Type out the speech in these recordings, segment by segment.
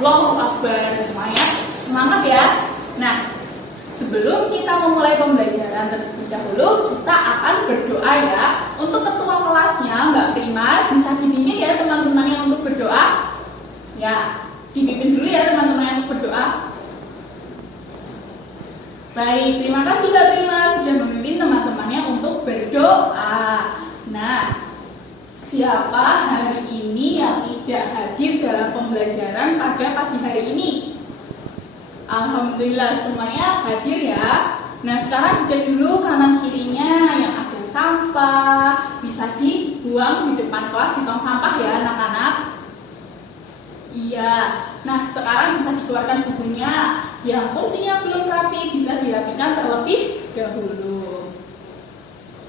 Allahu Akbar. Semuanya semangat ya. Nah, sebelum kita memulai pembelajaran terlebih dahulu, kita akan berdoa ya. Untuk ketua kelasnya Mbak Prima, bisa dipimpin ya teman-temannya untuk berdoa. Ya, dipimpin dulu ya teman-temannya untuk berdoa. Baik, terima kasih Mbak Prima sudah memimpin teman-temannya untuk berdoa. Nah, siapa hari ini yang tidak hadir dalam pembelajaran pada pagi hari ini? Alhamdulillah semuanya hadir ya. Nah, sekarang dicek dulu kanan kirinya yang ada sampah, bisa dibuang di depan kelas di tong sampah ya anak-anak. Iya. Nah, sekarang bisa dikeluarkan bukunya. Yang kursinya belum rapi bisa dirapikan terlebih dahulu.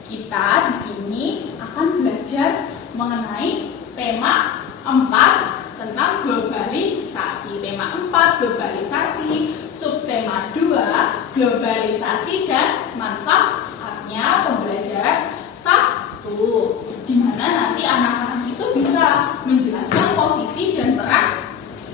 Kita di sini akan belajar mengenai tema 4 tentang globalisasi. Tema 4 globalisasi, subtema 2 globalisasi dan manfaatnya pembelajaran 1, di mana nanti anak-anak itu bisa menjelaskan posisi dan peran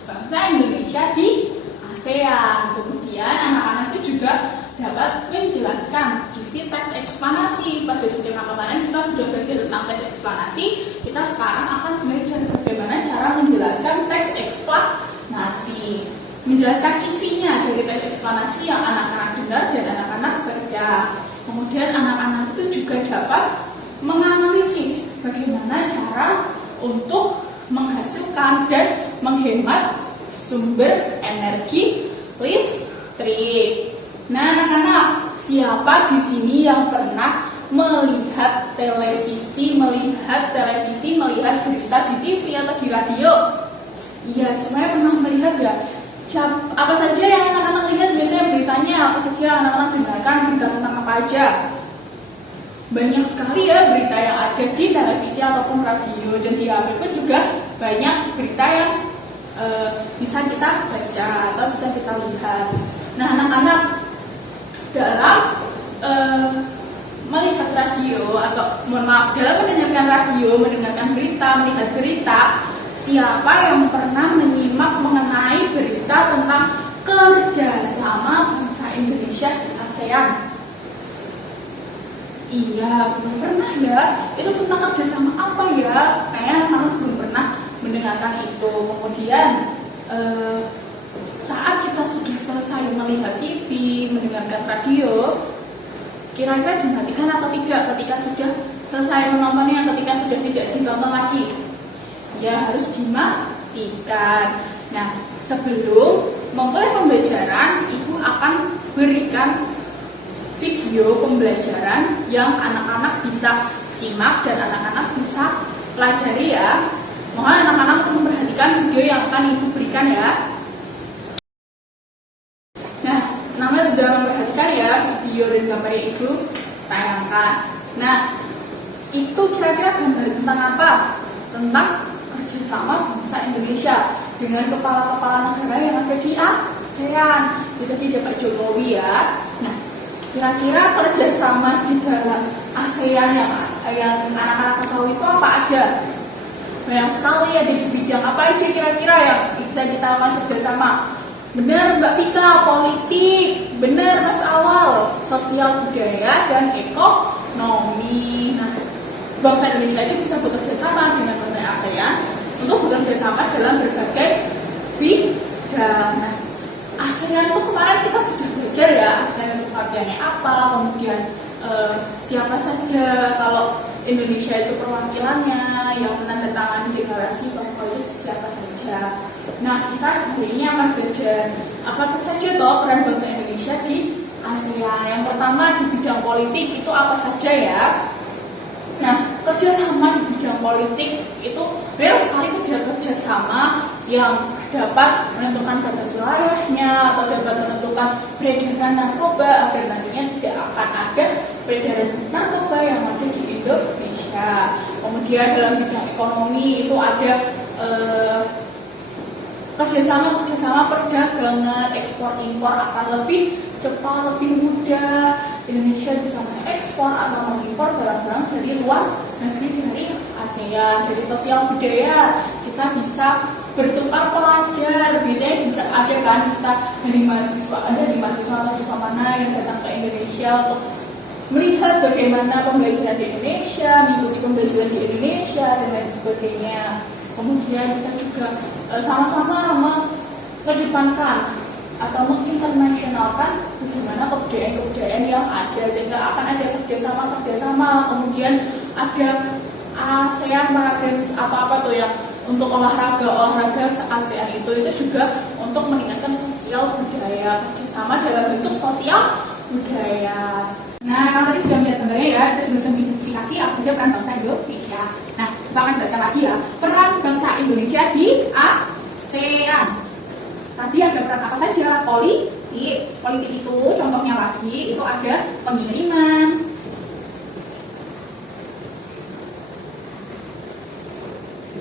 bangsa Indonesia di ASEAN. Kemudian anak-anak itu juga dapat menjelaskan isi teks eksplanasi. Pada subtema kemarin kita sudah belajar tentang teks eksplanasi. Kita sekarang akan belajar bagaimana cara menjelaskan teks eksplanasi, menjelaskan isinya dari teks eksplanasi yang anak-anak dengar dan anak-anak baca. Kemudian anak-anak itu juga dapat menganalisis bagaimana cara untuk menghasilkan dan menghemat sumber energi listrik. Nah, anak-anak, siapa di sini yang pernah melihat televisi, melihat berita di TV atau di radio? Iya, semuanya pernah melihat ya. Apa saja yang anak-anak lihat biasanya beritanya? Apa saja yang anak-anak dengarkan? Berita tentang apa aja? Banyak sekali ya berita yang ada di televisi ataupun radio, dan di HP pun juga banyak berita yang bisa kita baca atau bisa kita lihat. Nah, anak-anak, dalam melihat radio atau dalam mendengarkan radio, mendengarkan berita, melihat berita, siapa yang pernah menyimak mengenai berita tentang kerjasama bangsa Indonesia di ASEAN? Iya, belum pernah ya. Itu tentang kerjasama apa ya? Kayaknya anak-anak belum pernah mendengarkan itu. Kemudian saat kita sudah selesai melihat TV, mendengarkan radio, kira-kira dimatikan atau tidak ketika sudah selesai menontonnya, ketika sudah tidak ditonton lagi? Ya, harus dimatikan. Nah, sebelum memulai pembelajaran, Ibu akan berikan video pembelajaran yang anak-anak bisa simak dan anak-anak bisa pelajari ya. Mohon anak-anak memperhatikan video yang akan Ibu berikan ya. Nah, namanya sudah memperhatikan ya video dan gambar yang Ibu tayangkan. Nah, itu kira-kira gambar tentang apa? Tentang kerjasama bangsa Indonesia dengan kepala-kepala negara yang ada di ASEAN. Itu tadi Pak Jokowi ya. Nah, kira-kira kerjasama di dalam ASEAN yang anak-anak ketahui itu apa aja? Banyak sekali, ada di bidang apa aja kira-kira yang bisa kita lakukan kerjasama? Benar Mbak Vika, politik. Benar Mas Awal, sosial budaya dan ekonomi. Nah, bangsa Indonesia itu bisa bekerja sama dengan bangsa ASEAN untuk bekerja sama dalam berbagai bidang. Nah, ASEAN itu kemarin kita sudah belajar ya, ASEAN itu artinya apa, kemudian siapa saja kalau Indonesia itu perwakilannya, yang menandatangani deklarasi bahwa itu siapa saja. Nah, kita hari ini akan belajar apa saja toh peran bangsa Indonesia di ASEAN. Yang pertama di bidang politik itu apa saja ya? Nah, kerjasama di bidang politik itu banyak sekali kerjasama yang dapat menentukan batas wilayahnya atau dapat menentukan peredaran narkoba agar nantinya tidak akan ada peredaran narkoba yang ada di Indonesia. Kemudian dalam bidang ekonomi itu ada kerjasama perdagangan, ekspor impor akan lebih cepat, lebih mudah. Indonesia bisa mengekspor atau mengimpor barang-barang dari luar negeri dari ASEAN. Dari sosial budaya kita bisa bertukar pelajar. Biasanya bisa ada kan kita dari mahasiswa mana yang datang ke Indonesia untuk melihat bagaimana pembelajaran di Indonesia, mengikuti pembelajaran di Indonesia dan lain sebagainya. Kemudian kita juga sama-sama mengedepankan atau menginternasionalkan bagaimana kebudayaan yang ada, sehingga akan ada kerjasama, kemudian ada ASEAN Para Games apa tuh yang untuk olahraga ASEAN itu juga untuk meningkatkan sosial budaya, kerjasama dalam bentuk sosial budaya. Nah, kalau tadi sudah melihat gambarnya ya, kita bisa mengidentifikasi apa saja peran bangsa Indonesia. Nah, kita akan jelaskan lagi ya, peran bangsa Indonesia di ASEAN. Tadi ada peran apa saja? Politik itu contohnya lagi itu ada pengiriman,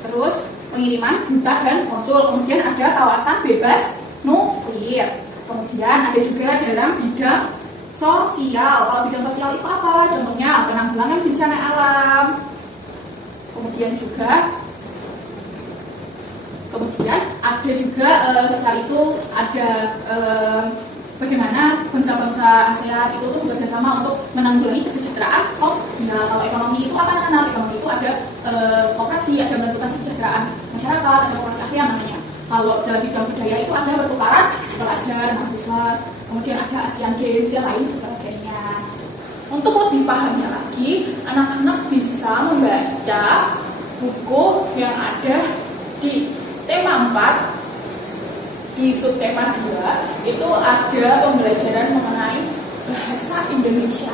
terus pengiriman duta dan konsul, kemudian ada kawasan bebas nuklir, kemudian ada juga dalam bidang sosial. Kalau bidang sosial itu apa? Contohnya penanggulangan bencana alam, kemudian ada juga sosial itu ada bagaimana bangsa-bangsa ASEAN itu tuh bekerjasama untuk menanggulangi kesejahteraan sosial. Kalau ekonomi itu apa namanya? Ekonomi itu ada koperasi, ada menentukan kesejahteraan masyarakat, ada koperasi ASEAN namanya. Kalau dalam bidang budaya itu ada pertukaran pelajar, mahasiswa, kemudian ada ASEAN Games dan lain sebagainya. Untuk lebih pahamnya lagi, anak-anak bisa membaca buku yang ada di tema 4, di subtema 2 itu ada pembelajaran mengenai bahasa Indonesia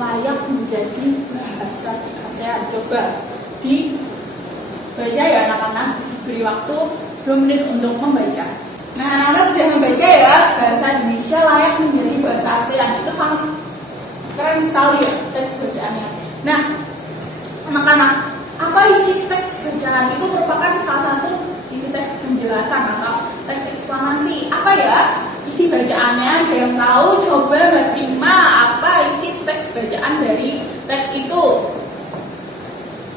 layak menjadi bahasa di ASEAN. Coba dibaca ya anak-anak, beri waktu 2 menit untuk membaca. Nah, anak-anak sudah membaca ya, bahasa Indonesia layak menjadi bahasa ASEAN. Itu sangat keren sekali ya teks bacaannya. Nah, anak-anak, apa isi teks bacaan? Itu merupakan salah satu isi teks penjelasan atau teks eksplanasi. Apa ya isi bacaannya? Ada yang tahu? Coba Mbak Prima, apa isi teks bacaan dari teks itu?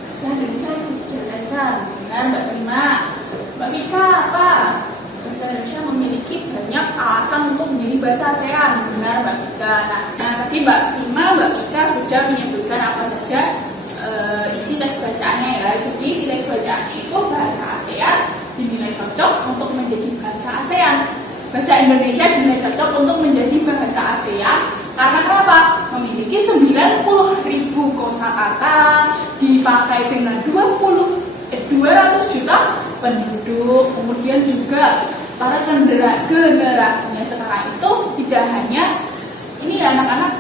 Bahasa Indonesia penjelasan. Benar Mbak Prima. Mbak Vika, apa? Bahasa Indonesia memiliki banyak alasan untuk menjadi bahasa ASEAN. Benar Mbak Vika. Nah, tadi Mbak Prima, Mbak Vika sudah menyebutkan apa saja isi teks bacaannya ya. Jadi isi teks bacaannya itu bahasa ASEAN dinilai cocok untuk menjadi bahasa ASEAN. Bahasa Indonesia dinilai cocok untuk menjadi bahasa ASEAN karena kenapa? Memiliki 90.000 kosakata, dipakai dengan 200 juta penduduk. Kemudian juga para generasinya sekarang itu tidak hanya ini ya anak-anak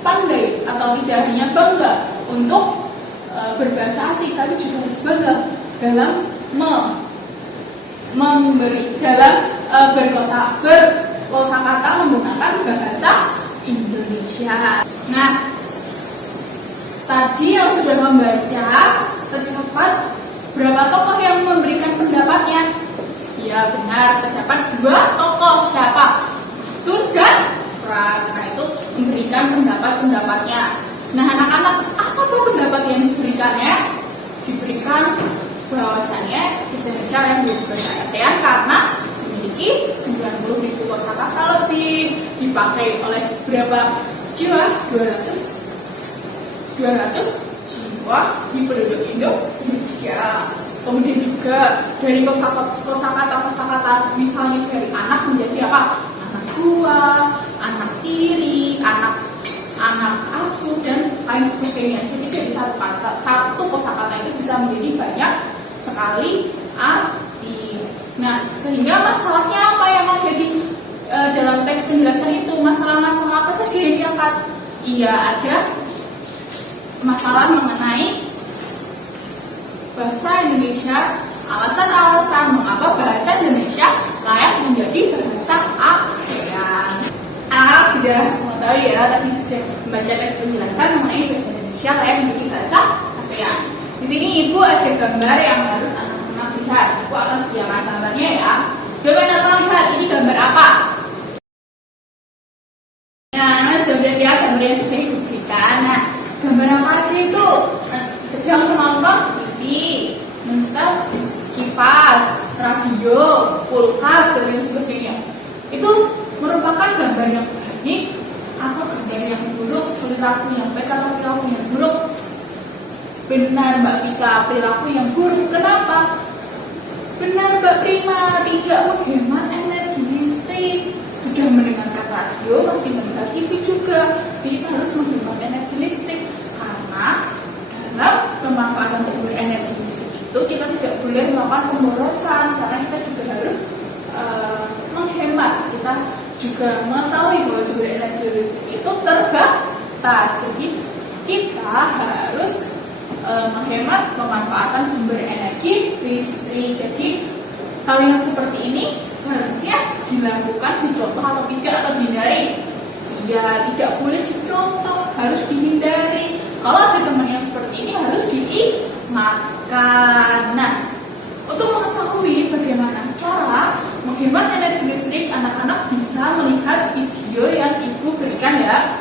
pandai atau tidak hanya bangga untuk berbahasa asing, tapi juga harus bangga dalam berkosakata menggunakan bahasa Indonesia. Nah, tadi yang sudah membaca terdapat berapa tokoh yang memberikan pendapatnya? Ya benar, terdapat 2 tokoh. Siapa? Sun dan Frans. Nah, itu memberikan pendapat-pendapatnya. Nah, anak-anak, apa tuh pendapat yang diberikannya? Diberikan bahwasannya bahasa Indonesia yang menjadi bahasa ASEAN karena memiliki 90.000 kosakata lebih, dipakai oleh berapa jiwa? 200 jiwa di penduduk Indonesia. Kemudian juga dari kosakata misalnya dari anak menjadi apa? Anak buah, anak tiri, anak asuh dan lain sebagainya. Jadi dari satu kosakata itu bisa menjadi banyak sekali arti. Nah, sehingga masalahnya apa yang ada di dalam teks penjelasan itu? Masalah-masalah apa saja yang diangkat? Iya, ada masalah mengenai bahasa Indonesia, alasan-alasan mengapa bahasa Indonesia layak menjadi bahasa ASEAN. Anak sudah mengetahui ya, tadi sudah membaca teks penjelasan mengenai bahasa Indonesia layak menjadi bahasa ASEAN. Di sini Ibu ada gambar yang harus anak-anak lihat. Ibu akan sediakan gambarnya ya. Coba anak-anak lihat, ini gambar apa? Nah, anak sudah lihat gambar yang sudah diberikan. Nah, gambar apa aja itu? Sedang menonton TV, install kipas, radio, kulkas, dan lain sebagainya. Itu merupakan gambar yang baik atau gambar yang buruk, perilaku yang baik atau perilaku yang buruk. Benar Mbak Vita, perilaku yang buruk. Kenapa? Benar Mbak Prima, tidak menghemat energi listrik. Sudah mendengarkan radio, masih mendengar TV juga. Kita harus menghemat energi listrik karena dalam pemanfaatan sumber energi listrik itu kita tidak boleh melakukan pemborosan, karena kita juga harus menghemat. Kita juga mengetahui bahwa sumber energi listrik itu terbatas, jadi kita harus menghemat pemanfaatan sumber energi listrik. Jadi hal yang seperti ini seharusnya dilakukan, dicontoh atau tidak, atau dihindari? Ya, tidak boleh dicontoh, harus dihindari. Kalau ada teman yang seperti ini harus diingatkan. Nah, untuk mengetahui bagaimana cara menghemat energi listrik, anak-anak bisa melihat video yang ibu berikan ya.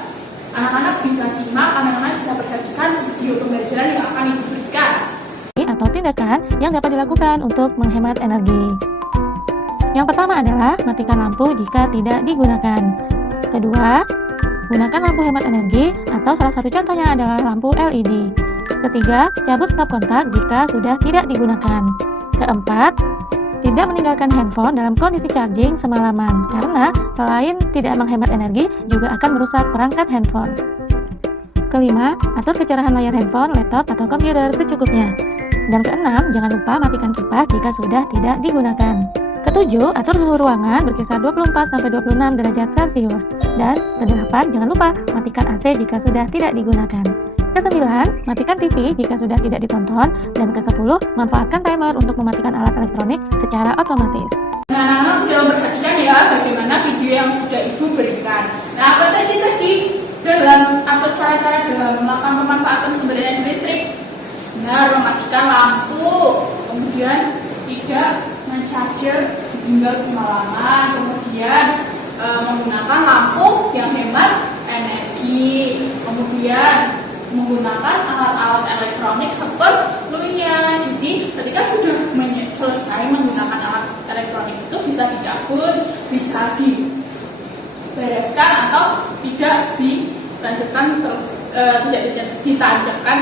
Anak-anak bisa simak, anak-anak bisa perhatikan video pembelajaran yang akan ibu berikan. Atau tindakan yang dapat dilakukan untuk menghemat energi. Yang pertama adalah matikan lampu jika tidak digunakan. Kedua, gunakan lampu hemat energi atau salah satu contohnya adalah lampu LED. Ketiga, cabut stop kontak jika sudah tidak digunakan. Keempat, tidak meninggalkan handphone dalam kondisi charging semalaman, karena selain tidak menghemat energi, juga akan merusak perangkat handphone. Kelima, atur kecerahan layar handphone, laptop, atau komputer secukupnya. Dan keenam, jangan lupa matikan kipas jika sudah tidak digunakan. Ketujuh, atur suhu ruangan berkisar 24-26 derajat Celcius. Dan kedelapan, jangan lupa matikan AC jika sudah tidak digunakan. Kesembilan, matikan TV jika sudah tidak ditonton. Dan kesepuluh, manfaatkan timer untuk mematikan alat elektronik secara otomatis. Nah, anak-anak sudah memperhatikan ya bagaimana video yang sudah ibu berikan. Nah, apa saja tadi dalam atau cara-cara dalam melakukan pemanfaatan sumber energi listrik? Benar, mematikan lampu, kemudian tidak mencarger hingga semalaman, kemudian menggunakan lampu yang hemat energi, kemudian menggunakan alat-alat elektronik seperlunya. Jadi ketika sudah selesai menggunakan alat elektronik itu bisa dicabut, bisa dibereskan atau tidak ditancapkan,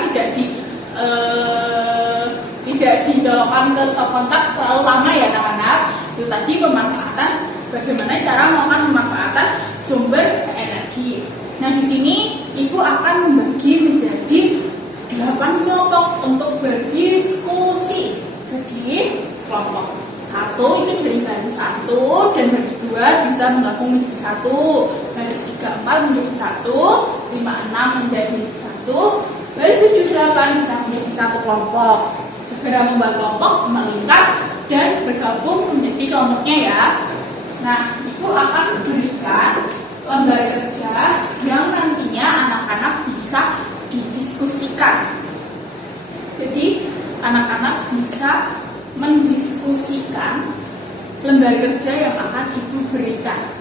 tidak dicolokkan ke stop kontak terlalu lama ya anak-anak. Itu tadi pemanfaatan, bagaimana cara melakukan pemanfaatan sumber energi. Nah, di sini ibu akan membagi menjadi 8 kelompok untuk berdiskusi. Jadi kelompok 1 itu dari baris 1 dan baris 2 bisa menggabung menjadi 1, baris 3, 4 menjadi 1, 5, 6 menjadi 1, baris 7, 8 bisa menjadi 1 kelompok. Segera membuat kelompok, melingkar dan bergabung menjadi kelompoknya ya. Nah, ibu akan berikan lembar kerja yang nantinya anak-anak bisa didiskusikan. Jadi anak-anak bisa mendiskusikan lembar kerja yang akan ibu berikan.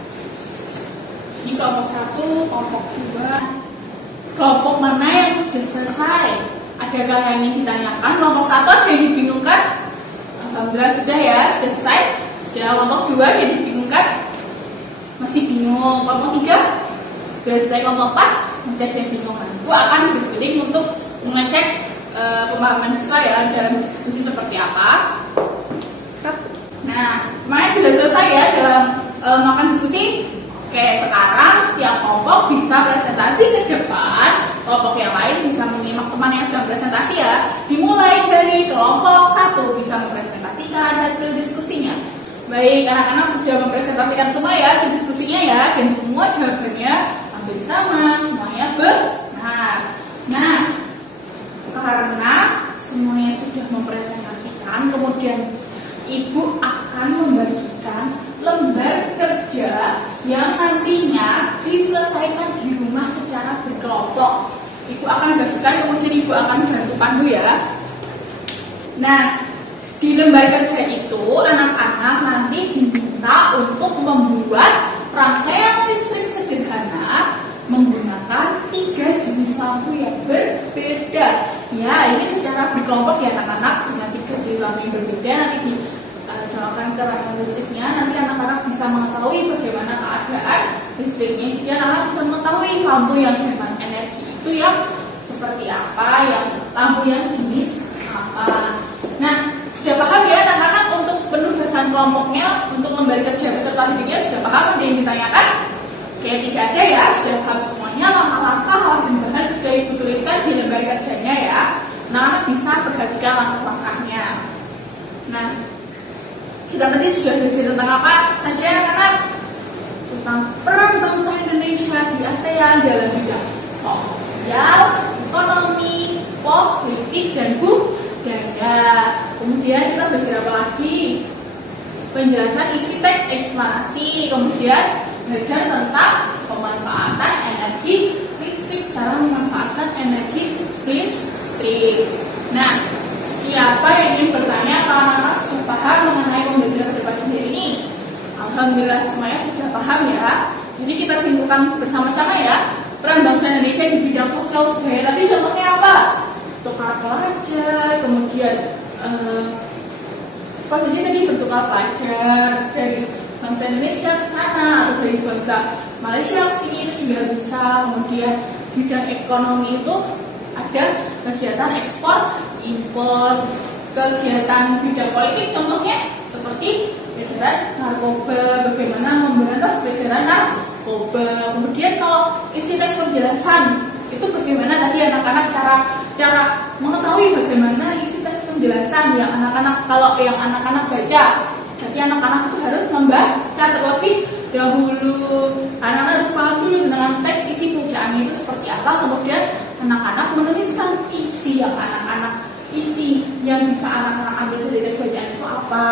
Ini kelompok 1, kelompok 2. Kelompok mana yang sudah selesai? Adakah yang ingin ditanyakan? Kelompok 1 ada yang dibingungkan? Alhamdulillah sudah ya, sudah selesai. Sudah. Kelompok 2 yang dibingungkan? Masih bingung. Kelompok 3 sudah selesai. Kelompok 4 masih ada yang bingung. Aku akan berkeliling untuk mengecek pemahaman siswa ya dalam diskusi seperti apa. Nah, semuanya sudah selesai ya dalam melakukan diskusi. Oke, sekarang setiap kelompok bisa presentasi ke depan. Kelompok yang lain bisa menyimak teman yang sedang presentasi ya. Dimulai dari kelompok 1 bisa mempresentasikan hasil diskusinya. Baik, anak-anak sudah mempresentasikan semua ya hasil diskusinya ya, dan semua jawabannya hampir sama, semuanya benar. Nah, karena semuanya sudah mempresentasikan, kemudian ibu akan membagikan lembar kerja yang nantinya diselesaikan di rumah secara berkelompok. Ibu akan bagikan, kemudian ibu akan bantu pandu ya. Nah, di lembar kerja itu anak-anak nanti diminta untuk membuat rangkaian listrik sederhana menggunakan 3 jenis lampu yang berbeda. Ya, ini secara berkelompok ya anak-anak dengan 3 jenis lampu yang berbeda nanti dalam menyalakan keran listriknya, nanti anak-anak bisa mengetahui bagaimana keadaan listriknya. Jadi anak-anak bisa mengetahui lampu yang hemat energi itu yang seperti apa, yang lampu yang jenis apa. Nah, sudah paham ya anak-anak untuk penugasan kelompoknya, untuk lembar kerja beserta didiknya sudah paham? Ada yang ditanyakan? Oke, tidak aja ya, sudah paham semuanya. Langkah-langkah dan bahan sudah ibu tuliskan di lembar kerjanya ya. Anak-anak bisa perhatikan langkah-langkahnya. Nah, kita tadi sudah belajar tentang apa saja anak-anak? Tentang peran bangsa Indonesia di ASEAN dalam bidang sosial, ekonomi, politik, dan budaya. Kemudian kita belajar apa lagi? Penjelasan isi teks eksplanasi. Kemudian belajar tentang pemanfaatan energi listrik, cara memanfaatkan energi listrik. Nah, siapa yang ingin bertanya kalau anak-anak sudah paham mengenai pembelajaran pada pagi hari ini? Alhamdulillah semuanya sudah paham ya. Jadi kita simpulkan bersama-sama ya. Peran bangsa Indonesia di bidang sosial budaya. Tadi contohnya apa? Tukar pelajar, kemudian apa saja tadi bertukar pelajar dari bangsa Indonesia ke sana atau dari bangsa Malaysia ke sini itu juga bisa. Kemudian bidang ekonomi itu ada kegiatan ekspor, impor, kegiatan bidang politik contohnya seperti peredaran narkoba, bagaimana memberantas peredaran narkoba. Kemudian kalau isi teks penjelasan itu bagaimana tadi anak-anak cara mengetahui bagaimana isi teks penjelasan yang anak-anak, kalau yang anak-anak baca, jadi anak-anak itu harus membaca terlebih dahulu. Anak-anak harus paham dulu tentang teks isi bacaannya itu seperti apa, kemudian anak-anak menuliskan isi yang bisa anak-anak ambil dari teks bacaan itu apa.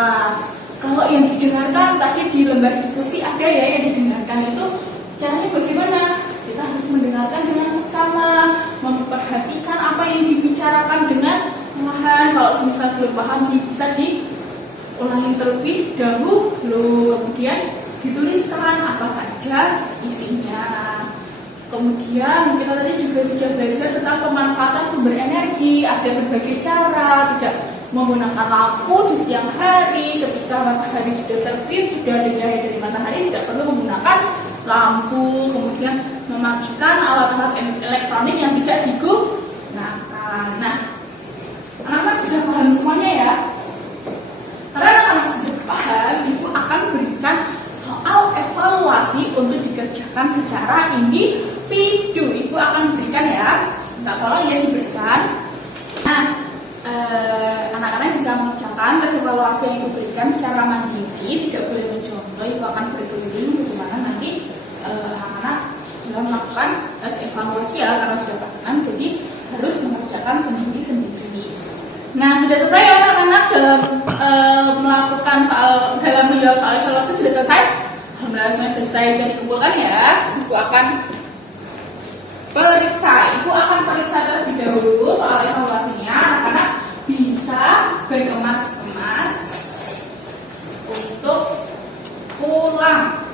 Kalau yang didengarkan tadi di lembar diskusi ada ya yang didengarkan itu caranya bagaimana? Kita harus mendengarkan dengan seksama, memperhatikan apa yang dibicarakan dengan perlahan. Kalau misal belum paham bisa diulangi terlebih dahulu, kemudian dituliskan apa saja isinya. Kemudian kita tadi juga sudah belajar tentang pemanfaatan sumber energi. Ada berbagai cara, tidak menggunakan lampu di siang hari ketika matahari sudah terbit, sudah ada cahaya dari matahari, tidak perlu menggunakan lampu. Kemudian mematikan alat-alat elektronik yang tidak digunakan. Nah, anak-anak sudah paham semuanya ya. Karena anak-anak sudah paham, ibu akan berikan soal evaluasi untuk dikerjakan secara individu. Ibu akan berikan ya, minta tolong ya diberikan. Nah, anak-anak bisa mengerjakan tes evaluasi yang ibu berikan secara mandiri, tidak boleh mencontoh. Ibu akan berkeliling bagaimana nanti anak-anak dalam melakukan tes evaluasi ya, karena sudah pasangan, jadi harus mengerjakan sendiri-sendiri. Nah, sudah selesai ya anak-anak dalam melakukan dalam menjawab soal evaluasi sudah selesai. Alhamdulillah semuanya selesai dan dikumpulkan ya. Ibu akan periksa terlebih dahulu soal evaluasinya. Anak-anak bisa berkemas-kemas untuk pulang.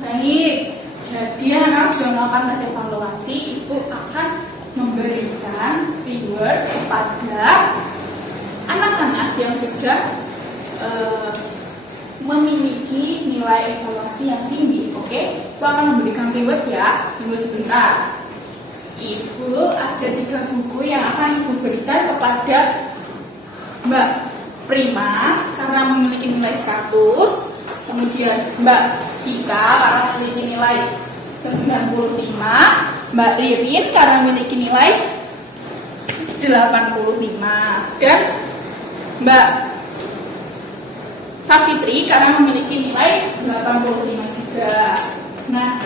Baik, jadi anak sudah melakukan tes evaluasi, ibu akan memberikan reward kepada anak-anak yang sudah memiliki nilai evaluasi yang tinggi. Oke, ibu akan memberikan reward ya. Tunggu sebentar. Ibu ada 3 buku yang akan ibu berikan kepada Mbak Prima karena memiliki nilai 100. Kemudian Mbak Vika karena memiliki nilai 95, Mbak Ririn karena memiliki nilai 85, dan Mbak Safitri karena memiliki nilai 85 juga. Nah,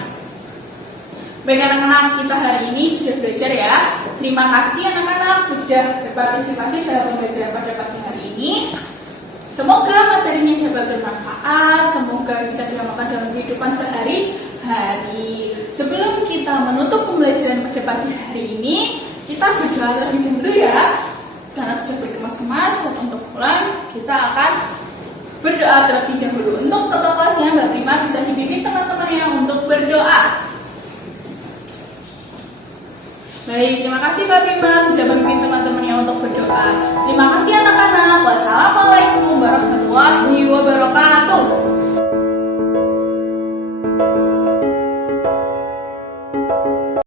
baik anak-anak, kita hari ini sudah belajar ya. Terima kasih anak-anak sudah berpartisipasi dalam pembelajaran pada pagi hari ini. Semoga materinya dapat bermanfaat, semoga bisa diamalkan dalam kehidupan sehari-hari. Sebelum kita menutup pembelajaran pada pagi hari ini, kita berdoa terlebih dahulu ya. Karena sudah berkemas-kemas untuk pulang, kita akan berdoa terlebih dahulu. Untuk ketua kelasnya Mbak Prima bisa dibimbing teman-temannya Baik, terima kasih Mbak Prima sudah memimpin teman-temannya untuk berdoa. Terima kasih anak-anak.